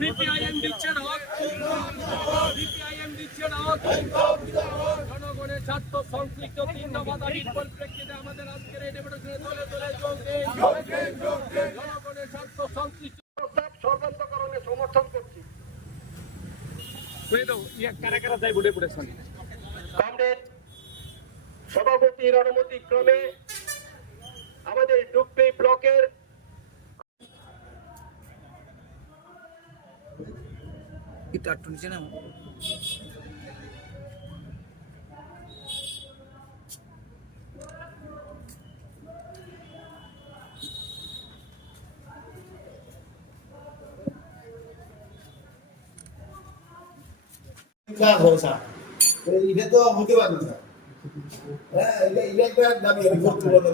CPIM দিচ্ছে না, CPIM দিচ্ছে না। জনগণের স্বার্থ সংশ্লিষ্ট 3 দফা দাবির পরিপ্রেক্ষিতে আমাদের আজকের এই ডেপুটেশনে দলে দলে যোগ দেন। জনগণের স্বার্থ সংশ্লিষ্ট সর্বান্তকরণে সমর্থন করছি। কারা কারা যাইব ডেপুটেশনে? কমরেড সভাপতির অনুমতি ক্রমে আমাদের ডুকপি ব্লকের এটা তো হতে পারে না। হ্যাঁ, এটা একটা দাবি আমি করতে বলবো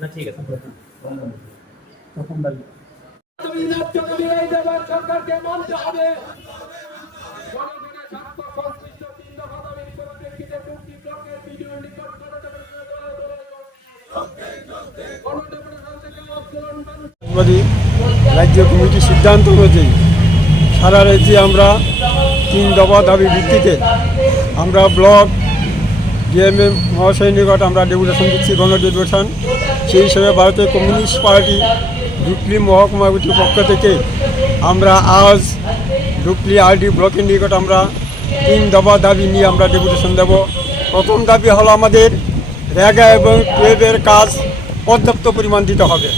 না। ঠিক আছে, তখন দাবি সরকারকে মানতে হবে। রাজ্য কমিটির সিদ্ধান্ত অনুযায়ী সারা রাজ্যে আমরা 3 দফা দাবি ভিত্তিতে আমরা ব্লক ডিএমএম মহাশয়ের নিকট আমরা ডেপুটেশন দিচ্ছি, গণডেপুটেশন। সেই হিসেবে ভারতীয় কমিউনিস্ট পার্টি ডুকলি মহকুমা কমিটির পক্ষ থেকে আমরা আজ ডুকলি আরডি ব্লকের নিকট আমরা 3 দফা দাবি নিয়ে আমরা ডেপুটেশন দেব। প্রথম দাবি হলো আমাদের রেগা এবং টুয়েবের কাজ পর্যাপ্ত পরিমাণ দিতে হবে।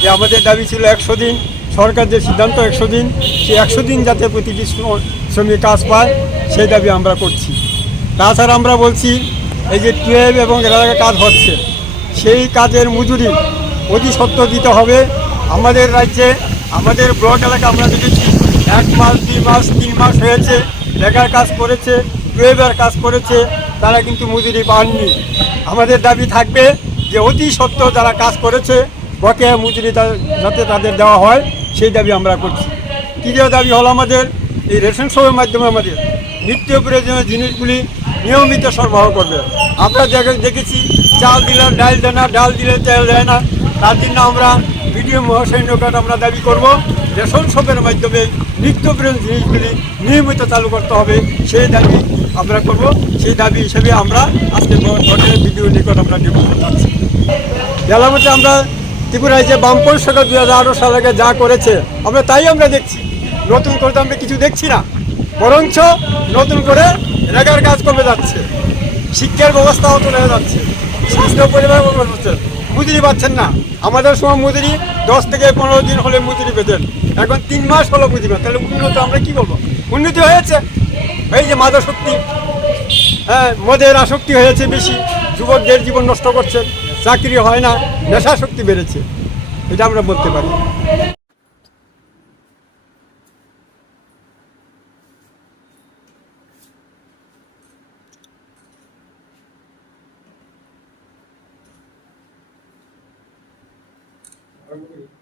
যে আমাদের দাবি ছিল 100 দিন, সরকার যে সিদ্ধান্ত 100 দিন, সেই 100 দিন যাতে প্রতিটি শ্রমিক কাজ পায় সেই দাবি আমরা করছি। তাছাড়া আমরা বলছি এই যে টুয়েব এবং রেগা কাজ হচ্ছে সেই কাজের মজুরি অতি সত্ত্বর দিতে হবে। আমাদের রাজ্যে আমাদের ব্লক এলাকা আমরা দেখেছি 1 মাস 2 মাস 3 মাস হয়েছে রেগার কাজ করেছে, টুয়েবের কাজ করেছে, তারা কিন্তু মজুরি পাননি। আমাদের দাবি থাকবে যে অতি সত্ত্বর যারা কাজ করেছে বকেয়া মজুরি যাতে তাদের দেওয়া হয় সেই দাবি আমরা করছি। তৃতীয় দাবি হলো আমাদের এই রেশন শপের মাধ্যমে আমাদের নিত্য প্রয়োজনীয় জিনিসগুলি নিয়মিত সরবরাহ করবে। আমরা দেখেছি চাল দিলে ডাল দেয় না, ডাল দিলে তেল দেয় না। তার জন্য আমরা বিডিও মহাশয়ের নিকট আমরা দাবি করব রেশন শপের মাধ্যমে নিত্য প্রয়োজনীয় জিনিসগুলি নিয়মিত চালু করতে হবে, সেই দাবি আমরা করব। সেই দাবি হিসেবে আমরা আজকে ভোটের বিডিওর নিকট আমরা ডেপুটেশন পাচ্ছি। গেলাম হচ্ছে আমরা ত্রিপুরায় যে বামপন্থী সরকার 2018 সাল আগে যা করেছে আমরা তাই আমরা দেখছি, নতুন করে তো আমরা কিছু দেখছি না, বরঞ্চ নতুন করে রেগার কাজ কমে যাচ্ছে, শিক্ষার ব্যবস্থাও চলে যাচ্ছে, স্বাস্থ্য পরিবার হচ্ছে, মজুরি পাচ্ছেন না। আমাদের সময় মজুরি 10 থেকে 15 দিন হলে মজুরি পেতেন, এখন 3 মাস হলো মজুরি। তাহলে উন্নত আমরা কি বলবো? উন্নতি হয়েছে। এই যে মাদকাসক্তি, মদের আসক্তি হয়েছে বেশি, যুবকদের জীবন নষ্ট করছে, চাকরি হয় না, নেশাশক্তি বেড়েছে, এটা আমরা বলতে পারি। Okay.